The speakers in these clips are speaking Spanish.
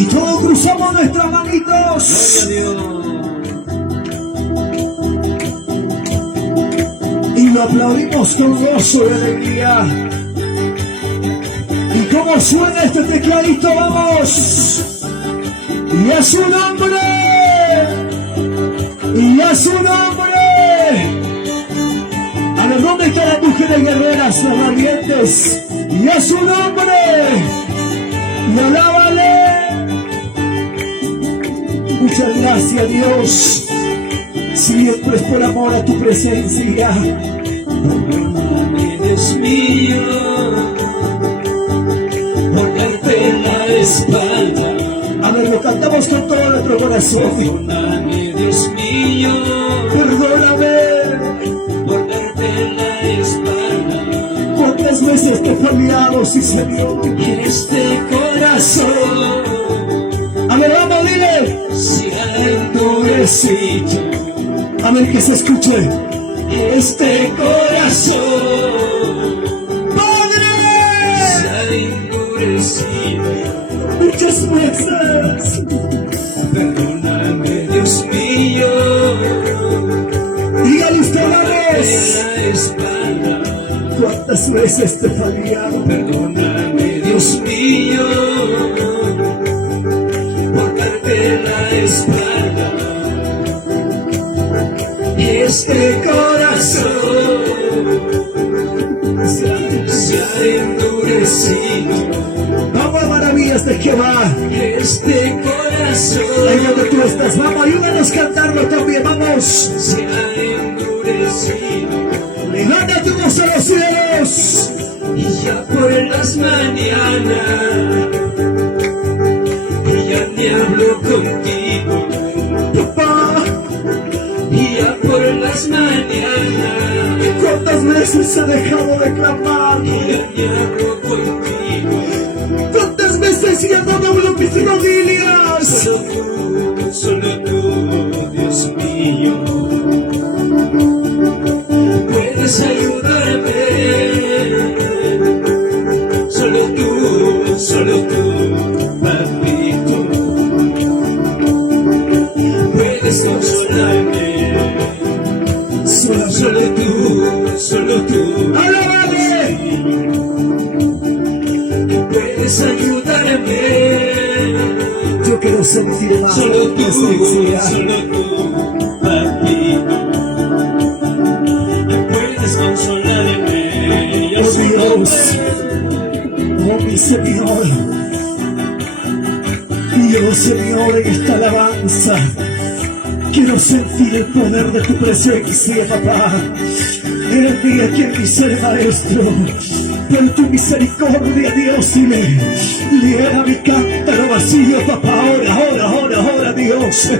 Y todos cruzamos nuestras manitos. Y lo aplaudimos con gozo y alegría. ¿Y cómo suena este tecladito? ¡Vamos! Y a su nombre. Y a su nombre. A ver, ¿dónde están las mujeres guerreras, las valientes? Y a su nombre. Y alábale. Muchas gracias, Dios. Siempre es por amor a tu presencia. Perdóname, Dios mío, por darte la espalda. A ver, lo cantamos con todo nuestro corazón. Perdóname, Dios mío, Perdóname. por darte la espalda. ¿Cuántas veces te he fallado, sí, Señor? En este corazón A ver, vamos, dile. se ha endurecido. A ver, que se escuche. Este corazón ¡Padre! se ha endurecido. Muchas veces. Perdóname, Dios mío, Dígale usted, por vamos. la espalda. ¿Cuántas veces te he fallado? Perdóname, Dios mío, por darte la espalda. Este corazón se ha endurecido. Vamos a maravillas de Jehová. Este Ahí corazón donde tú estás, vamos, ayúdanos a cantarlo también, vamos. se ha endurecido. Levanta tu voz a los cielos. Y ya por las mañanas, y ya ni hablo contigo. Papá, Y ya por las mañanas, ¿cuántas veces he dejado de clamar? y ya ni hablo contigo. ¿Cuántas veces ya no doblo mis rodillas? Solo tú, Dios mío, puedes ayudarme. Solo tú, papito, puedes consolarme. Solo tú, ¡Alábame! puedes ayudarme. Yo quiero sentir más Solo tu presencia. tú, papito, puedes consolarme. Yo Oh soy Dios, oh mi Señor. Y yo, Señor, en esta alabanza quiero sentir el poder de tu presencia, papá. Eres mía quien mi ser maestro. Por tu misericordia, Dios, dile, llena mi cántaro vacío, papá. Ahora, Dios.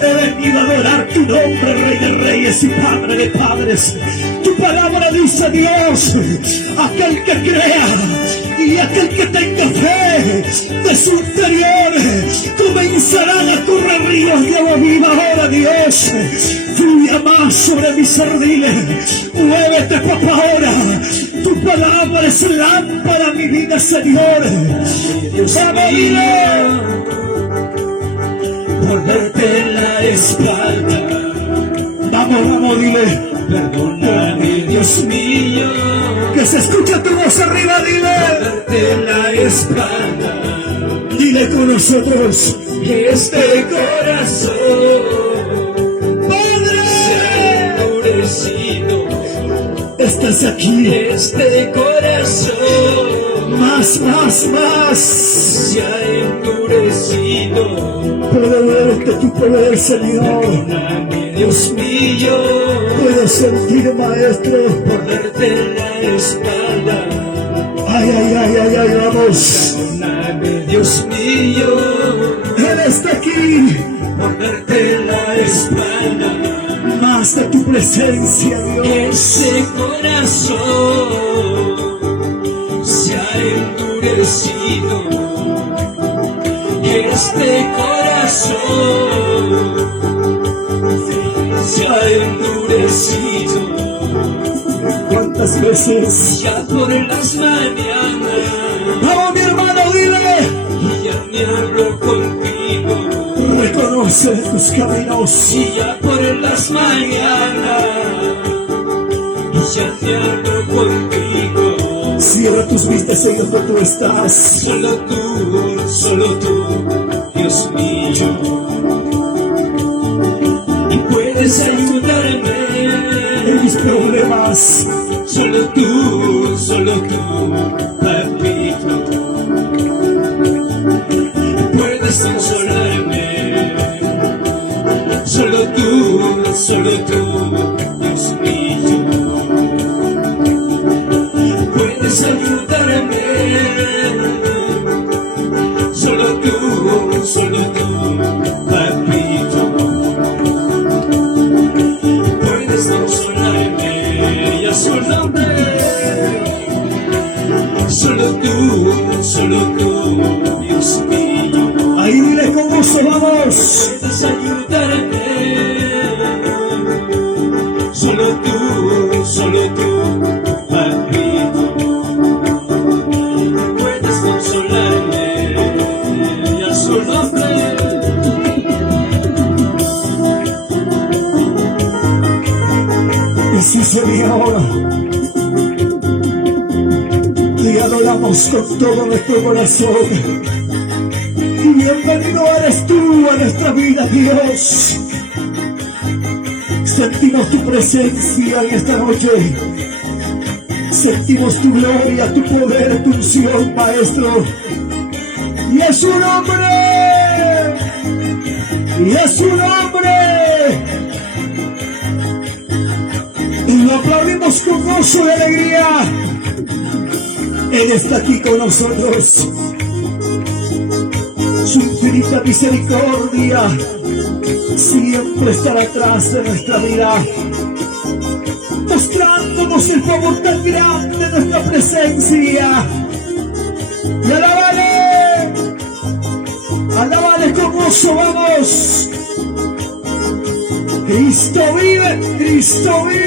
He venido a adorar tu nombre, Rey de Reyes y Padre de Padres. Tu palabra dice, Dios, aquel que crea y aquel que tenga fe de su interior comenzarán a correr ríos de agua viva. Ahora, Dios, fluya más sobre mi ser, dile, muévete, papá, ahora. Tu palabra es lámpara a mi vida, Señor. Vamos, dile. por darte la espalda. Vamos, dile. Perdóname, Dios mío, Que se escuche tu voz arriba, dile. darte la espalda. Dile con nosotros. Este corazón se ha Padre, endurecido. estás aquí. Este corazón Más. se ha endurecido. Puedo verte tu poder, Señor. Perdóname, Dios mío, Puedo sentir, Maestro. por darte la espalda. Ay, vamos. Perdóname, Dios mío, Él está aquí. por darte la espalda. Más de tu presencia, Dios. Ese corazón se ha endurecido. Este corazón se ha endurecido. ¿Cuántas veces? Ya por las mañanas, Vamos, mi hermano, dile. y ya ni hablo contigo. Reconoce tus caminos. Y ya por las mañanas, y ya te hablo contigo. Cierra tus vistas en donde tú estás. Solo tú, Dios mío. Y puedes ayudarme En mis problemas, solo tú, papito. Puedes consolarme, solo tú, Dios mío. Puedes ayudarme, solo tú, papito. Puedes consolarme y a su nombre. Solo tú, Dios mío. ahí dile con gozo, vamos. Puedes ayudarme. Solo tú, papito. Puedes consolarme y a su nombre. Y sí, Señor, te adoramos con todo nuestro corazón. Y bienvenido eres tú a nuestra vida, Dios. Sentimos tu presencia en esta noche. Sentimos tu gloria, tu poder, tu unción, Maestro. Y es su nombre. Y es su nombre. Y lo aplaudimos con gozo y alegría. Él está aquí con nosotros. Su infinita misericordia siempre estará atrás de nuestra vida, mostrándonos el favor tan grande de nuestra presencia. Y alábale con gozo, vamos. Cristo vive, Cristo vive.